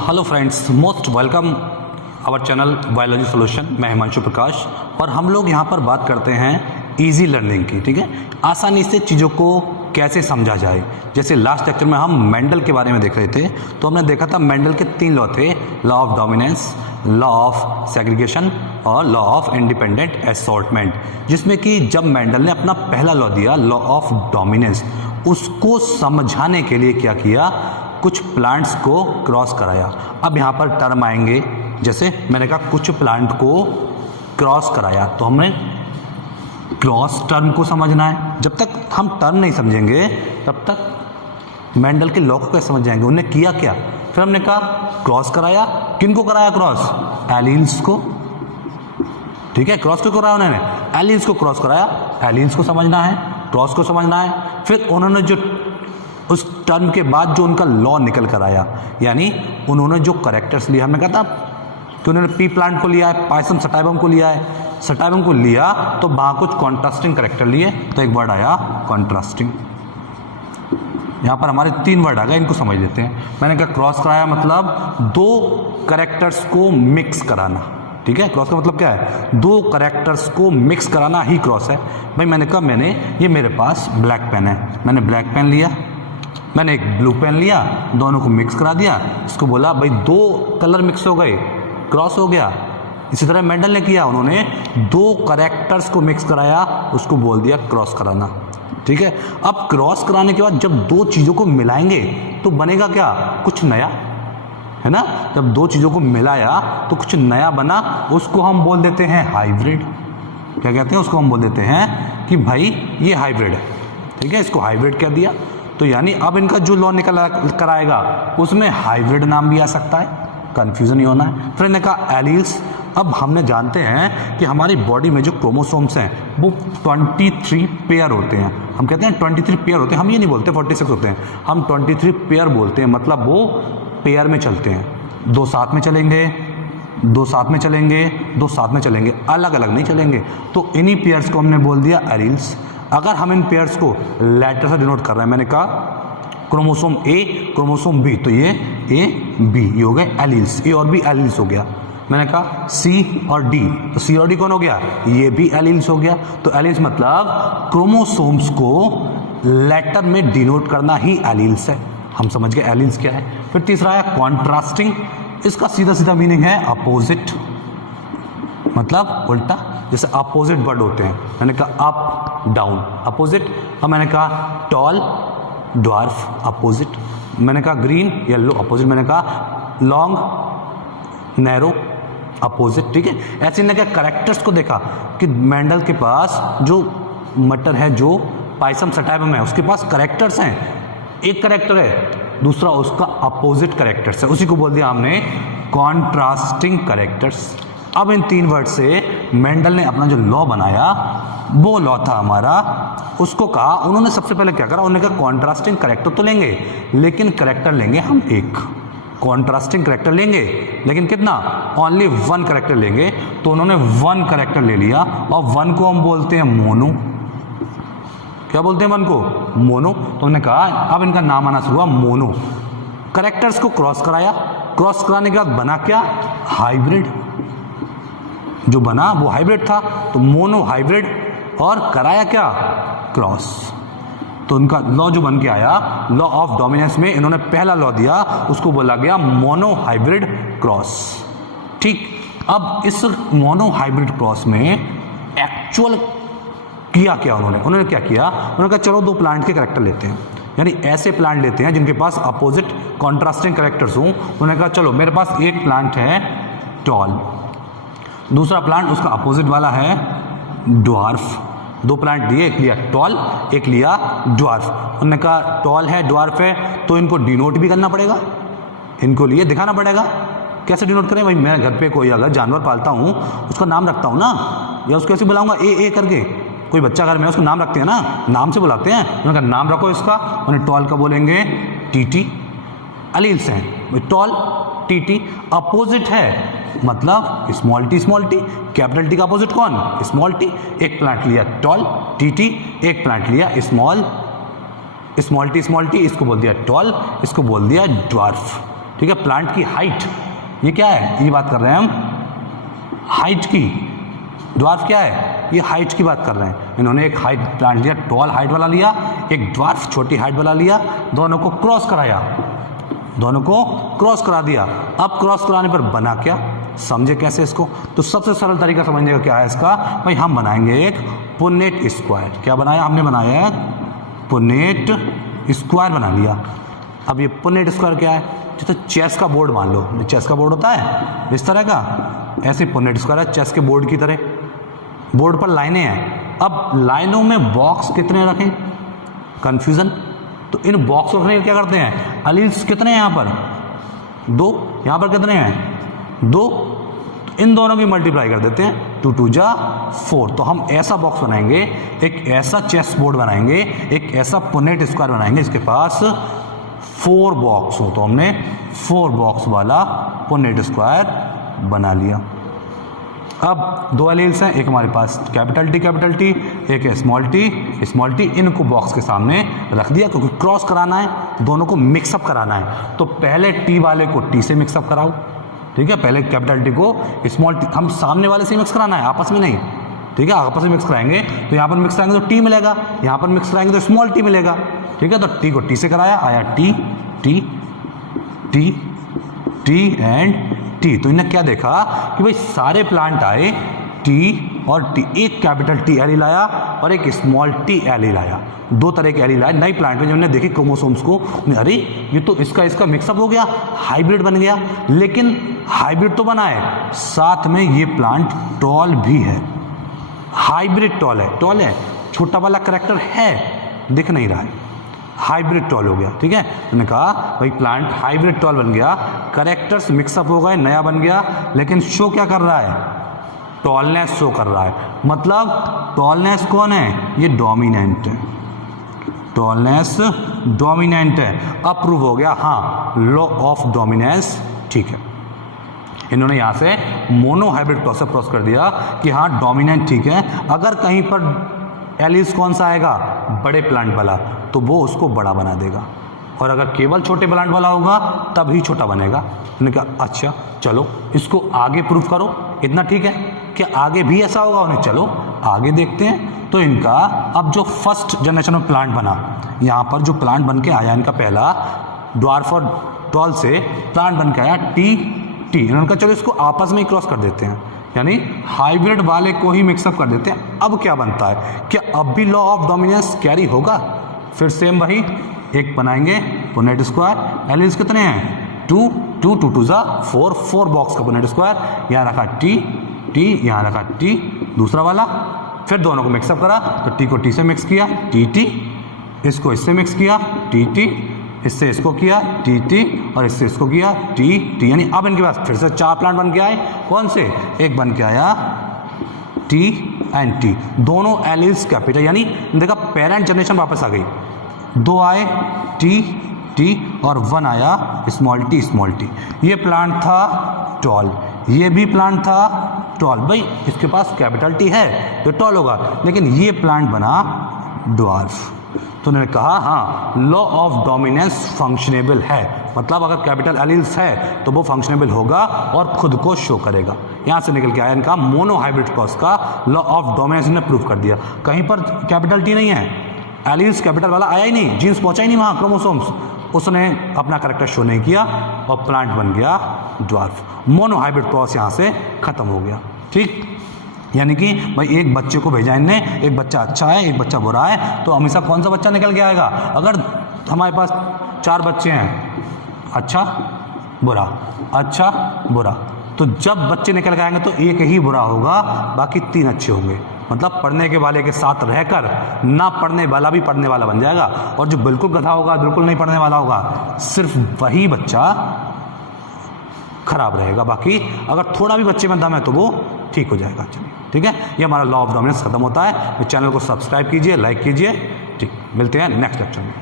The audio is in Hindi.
Hello friends, most welcome our channel biology solution. मैं हिमांशु प्रकाश और हम लोग यहाँ पर बात करते हैं इजी लर्निंग की। ठीक है, आसानी से चीज़ों को कैसे समझा जाए। जैसे लास्ट लेक्चर में हम मेंडल के बारे में देख रहे थे, तो हमने देखा था मेंडल के 3 लॉ थे, law of dominance, law of segregation और लॉ ऑफ इंडिपेंडेंट असॉर्टमेंट। जिसमें कि जब मेंडल ने अपना पहला लॉ दिया, लॉ ऑफ डोमिनेंस, उसको समझाने के लिए क्या किया, कुछ प्लांट्स को क्रॉस कराया। अब यहाँ पर टर्म आएंगे, जैसे मैंने कहा कुछ प्लांट को क्रॉस कराया, तो हमने क्रॉस टर्म को समझना है। जब तक हम टर्म नहीं समझेंगे तब तक मेंडल के लॉ को कैसे समझ जाएंगे। उन्होंने किया क्या, फिर हमने कहा क्रॉस कराया। किन को कराया क्रॉस? एलील्स को। ठीक है, क्रॉस को कराया उन्होंने, एलील्स को क्रॉस कराया। एलील्स को समझना है, क्रॉस को समझना है। फिर उन्होंने जो उस टर्म के बाद जो उनका लॉ निकल कर आया, यानी उन्होंने जो करेक्टर्स लिया, हमने कहा था कि उन्होंने पी प्लांट को लिया है, पायसम सटाइबम को लिया है। सटाइबम को लिया तो वहाँ कुछ कॉन्ट्रास्टिंग करेक्टर लिए, तो एक वर्ड आया कॉन्ट्रास्टिंग। यहाँ पर हमारे 3 वर्ड आ गए, इनको समझ लेते हैं। मैंने कहा क्रॉस कराया मतलब 2 करेक्टर्स को मिक्स कराना। ठीक है, क्रॉस का मतलब क्या है? 2 करेक्टर्स को मिक्स कराना ही क्रॉस है। भाई मैंने कहा ये मेरे पास ब्लैक पेन है, मैंने ब्लैक पेन लिया, मैंने एक ब्लू पेन लिया, दोनों को मिक्स करा दिया। इसको बोला भाई 2 कलर मिक्स हो गए, क्रॉस हो गया। इसी तरह मेंडल ने किया, उन्होंने 2 करेक्टर्स को मिक्स कराया, उसको बोल दिया क्रॉस कराना। ठीक है, अब क्रॉस कराने के बाद जब 2 चीज़ों को मिलाएंगे तो बनेगा क्या? कुछ नया, है ना। जब 2 चीज़ों को मिलाया तो कुछ नया बना, उसको हम बोल देते हैं हाइब्रिड। क्या कहते हैं? उसको हम बोल देते हैं कि भाई ये हाइब्रिड है। ठीक है, इसको हाइब्रिड कह दिया। तो यानी अब इनका जो लॉ निकल कर आएगा उसमें हाइब्रिड नाम भी आ सकता है, कंफ्यूजन नहीं होना है। फिर इन्होंने कहा एलील्स। अब हमने जानते हैं कि हमारी बॉडी में जो क्रोमोसोम्स हैं वो 23 पेयर होते हैं। हम कहते हैं 23 पेयर होते हैं, हम ये नहीं बोलते 46 होते हैं, हम 23 पेयर बोलते हैं। मतलब वो पेयर में चलते हैं, 2 साथ में चलेंगे, 2 साथ में चलेंगे, 2 साथ में चलेंगे, अलग अलग नहीं चलेंगे। तो इन्हीं पेयर्स को हमने बोल दिया एलील्स। अगर हम इन पेयर्स को लेटर से डिनोट कर रहे हैं, मैंने कहा क्रोमोसोम ए, क्रोमोसोम बी, तो ये ए बी, ये हो गए एलील्स। ए और बी एलील्स हो गया। मैंने कहा सी और डी, तो सी और डी कौन हो गया? ये भी एलील्स हो गया। तो एलील्स मतलब क्रोमोसोम्स को लेटर में डिनोट करना ही एलील्स है। हम समझ गए एलील्स क्या है। फिर तीसरा है कॉन्ट्रास्टिंग। इसका सीधा सीधा मीनिंग है अपोजिट, मतलब उल्टा। जैसे अपोजिट वर्ड होते हैं, मैंने कहा अप डाउन, अपोजिट। अब मैंने कहा टॉल ड्वार्फ, अपोजिट। मैंने कहा ग्रीन येलो, अपोजिट। मैंने कहा लॉन्ग नैरो, अपोजिट। ठीक है, ऐसे इन्होंने क्या करेक्टर्स को देखा कि मेंडल के पास जो मटर है, जो पायसम सटाइबम है, उसके पास करेक्टर्स हैं। एक करेक्टर है, दूसरा उसका अपोजिट करेक्टर्स है, उसी को बोल दिया हमने कॉन्ट्रास्टिंग करेक्टर्स। अब इन 3 वर्ड से मेंडल ने अपना जो लॉ बनाया, वो लॉ था हमारा, उसको कहा उन्होंने सबसे पहले क्या करा, उन्होंने कहा कॉन्ट्रास्टिंग करेक्टर तो लेंगे, लेकिन करेक्टर लेंगे हम एक। कॉन्ट्रास्टिंग करेक्टर लेंगे लेकिन कितना? ओनली 1 करेक्टर लेंगे। तो उन्होंने 1 करेक्टर ले लिया और 1 को हम बोलते हैं मोनो। क्या बोलते हैं 1 को? मोनो। तो उन्होंने कहा अब इनका नाम आना शुरू हुआ मोनो। करेक्टर्स को क्रॉस कराया, क्रॉस कराने के बाद बना क्या? हाइब्रिड। जो बना वो हाइब्रिड था, तो मोनो हाइब्रिड, और कराया क्या? क्रॉस। तो उनका लॉ जो बन के आया, लॉ ऑफ डोमिनेंस में इन्होंने पहला लॉ दिया, उसको बोला गया मोनो हाइब्रिड क्रॉस। ठीक, अब इस मोनो हाइब्रिड क्रॉस में एक्चुअल किया क्या उन्होंने क्या किया? उन्होंने कहा चलो 2 प्लांट के करेक्टर लेते हैं, यानी ऐसे प्लांट लेते हैं जिनके पास अपोजिट कॉन्ट्रास्टिंग करेक्टर्स हों। उन्होंने कहा चलो मेरे पास एक प्लांट है टॉल, दूसरा प्लांट उसका अपोजिट वाला है ड्वार्फ। 2 प्लांट दिए, एक लिया टॉल, एक लिया ड्वार्फ। उन्होंने कहा टॉल है ड्वार्फ है तो इनको डिनोट भी करना पड़ेगा, इनको लिए दिखाना पड़ेगा। कैसे डिनोट करें? भाई मैं घर पे कोई अगर जानवर पालता हूँ, उसका नाम रखता हूँ ना, या उसको ऐसे बुलाऊंगा ए करके। कोई बच्चा घर में उसको नाम रखते हैं ना, नाम से बुलाते हैं। उन्होंने कहा नाम रखो इसका, उन्हें टॉल का बोलेंगे टीटी। एलील्स हैं टॉल टीटी। अपोजिट है मतलब स्मॉल टी, कैपिटल टी का अपोजिट कौन? Small T. एक प्लांट लिया टॉल टीटी, एक प्लांट लिया स्मॉल टी, इसको बोल दिया टॉल, इसको बोल दिया ड्वार्फ। ठीक है। प्लांट की हाइट, ये क्या है, ये बात कर रहे हैं हम हाइट की। ड्वार्फ क्या है, ये हाइट की बात कर रहे हैं। इन्होंने एक हाइट प्लांट लिया, टॉल हाइट वाला लिया, एक ड्वार्फ छोटी हाइट वाला लिया, दोनों को क्रॉस कराया, दोनों को क्रॉस करा दिया। अब क्रॉस कराने पर बना क्या, समझे कैसे इसको? तो सबसे सरल तरीका समझने का क्या है इसका, भाई हम बनाएंगे एक पुन्नेट स्क्वायर। क्या बनाया हमने, बनाया है पुन्नेट स्क्वायर बना लिया। अब ये पुन्नेट स्क्वायर क्या है, जैसे चेस का बोर्ड मान लो, चेस का बोर्ड होता है इस तरह का, ऐसे पुन्नेट स्क्वायर है चेस के बोर्ड की तरह। बोर्ड पर लाइनें हैं, अब लाइनों में बॉक्स कितने रखें, कंफ्यूजन। तो इन बॉक्स रखने के क्या करते हैं, एलील्स कितने हैं यहाँ पर, 2, यहाँ पर कितने हैं 2, तो इन दोनों की मल्टीप्लाई कर देते हैं, 2 2 जा 4। तो हम ऐसा बॉक्स बनाएंगे, एक ऐसा चेस बोर्ड बनाएंगे, एक ऐसा पुन्नेट स्क्वायर बनाएंगे इसके पास 4 बॉक्स हो। तो हमने 4 बॉक्स वाला पुन्नेट स्क्वायर बना लिया। अब 2 एलील्स हैं, एक हमारे पास कैपिटल टी, एक है स्मॉल टी। इनको बॉक्स के सामने रख दिया क्योंकि क्रॉस कराना है, दोनों को मिक्सअप कराना है। तो पहले टी वाले को टी से मिक्सअप कराओ, ठीक है। पहले कैपिटल टी को स्मॉल टी, हम सामने वाले से मिक्स कराना है, आपस में नहीं, ठीक है। आपस में मिक्स कराएंगे तो यहाँ पर मिक्स कराएंगे तो टी मिलेगा, यहाँ पर मिक्स कराएंगे तो स्मॉल टी मिलेगा, ठीक है। तो टी को टी से कराया, आया T T T T and T. तो इन्हें क्या देखा कि भाई सारे प्लांट आए टी और टी, एक कैपिटल टी एलील आया और एक स्मॉल टी एलील आया, 2 तरह के एलील आए नई प्लांट में। जब हमने देखे क्रोमोसोम्स को, अरे ये तो इसका मिक्सअप हो गया, हाइब्रिड बन गया। लेकिन हाइब्रिड तो बना है, साथ में ये प्लांट टॉल भी है, हाइब्रिड टॉल है, छोटा वाला कैरेक्टर है, दिख नहीं रहा है, हाइब्रिड टॉल हो गया, ठीक है। मैंने कहा भाई प्लांट हाइब्रिड टॉल बन गया, कैरेक्टर्स मिक्सअप हो गए, नया बन गया, लेकिन शो क्या कर रहा है, टॉलनेस शो कर रहा है। मतलब टॉलनेस कौन है, ये डोमिनेंट है, टॉलनेस डोमिनेंट है। अप्रूव हो गया, हाँ लॉ ऑफ डोमिनेंस, ठीक है। इन्होंने यहाँ से मोनो हाइब्रिड क्रॉस क्रॉस कर दिया कि हाँ डोमिनेंट ठीक है। अगर कहीं पर एलील्स कौन सा आएगा, बड़े प्लांट वाला, तो वो उसको बड़ा बना देगा, और अगर केवल छोटे प्लांट वाला होगा तब ही छोटा बनेगा। उन्होंने कहा अच्छा चलो इसको आगे प्रूफ करो, इतना ठीक है, क्या आगे भी ऐसा होगा, उन्हें चलो आगे देखते हैं। तो इनका अब जो फर्स्ट जनरेशन में प्लांट बना, यहाँ पर जो प्लांट बन के आया इनका पहला ड्वार्फ और टॉल से प्लांट बन के आया टी। इन्होंने कहा चलो इसको आपस में ही क्रॉस कर देते हैं, यानी हाइब्रिड वाले को ही मिक्सअप कर देते हैं। अब क्या बनता है, क्या अब भी लॉ ऑफ डोमिनेंस कैरी होगा? फिर सेम वही एक बनाएंगे पुन्नेट स्क्वायर। एलील्स कितने हैं, 2 2 2 2 जा 4 बॉक्स का पुन्नेट स्क्वायर। यहाँ रखा टी, यहाँ रखा टी दूसरा वाला, फिर दोनों को मिक्सअप करा, तो टी को टी से मिक्स किया टी, इसको इससे मिक्स किया टी, इससे इसको किया टी, और इससे इसको किया टी। यानी अब इनके पास फिर से 4 प्लांट बन के आए। कौन से, एक बन के आया टी एंड टी, दोनों एलील्स कैपिटल, यानी देखा पेरेंट जनरेशन वापस आ गई। 2 आए टी और 1 आया स्मॉल टी। ये प्लांट था टॉल, ये भी प्लांट था टॉल। भाई इसके पास कैपिटल टी है तो टॉल होगा, लेकिन ये प्लांट बना ड्वार्फ। तो उन्होंने कहा हाँ लॉ ऑफ डोमिनेंस फंक्शनेबल है, मतलब अगर कैपिटल एलील्स है तो वो फंक्शनेबल होगा और खुद को शो करेगा। यहाँ से निकल के आया इनका मोनो हाइब्रिड क्रॉस का लॉ ऑफ डोमिनेंस ने प्रूव कर दिया। कहीं पर कैपिटल टी नहीं है, एलील्स कैपिटल वाला आया ही नहीं, जीन्स पहुंचा ही नहीं वहाँ, क्रोमोसोम्स, उसने अपना कैरेक्टर शो नहीं किया और प्लांट बन गया ड्वार्फ। मोनो हाइब्रिड क्रॉस यहाँ से खत्म हो गया, ठीक। यानी कि भाई एक बच्चे को भेजा इनने, एक बच्चा अच्छा है एक बच्चा बुरा है, तो हमेशा कौन सा बच्चा निकल के आएगा? अगर हमारे पास 4 बच्चे हैं, अच्छा बुरा अच्छा बुरा, तो जब बच्चे निकल के आएंगे तो एक ही बुरा होगा, बाकी 3 अच्छे होंगे। मतलब पढ़ने के वाले के साथ रहकर ना पढ़ने वाला भी पढ़ने वाला बन जाएगा, और जो बिल्कुल गधा होगा, बिल्कुल नहीं पढ़ने वाला होगा, सिर्फ वही बच्चा खराब रहेगा। बाकी अगर थोड़ा भी बच्चे में दम है तो वो ठीक हो जाएगा। चलिए ठीक है, ये हमारा लॉ ऑफ डोमिनेंस खत्म होता है। इस चैनल को सब्सक्राइब कीजिए, लाइक कीजिए, ठीक। मिलते हैं नेक्स्ट लेक्चर में।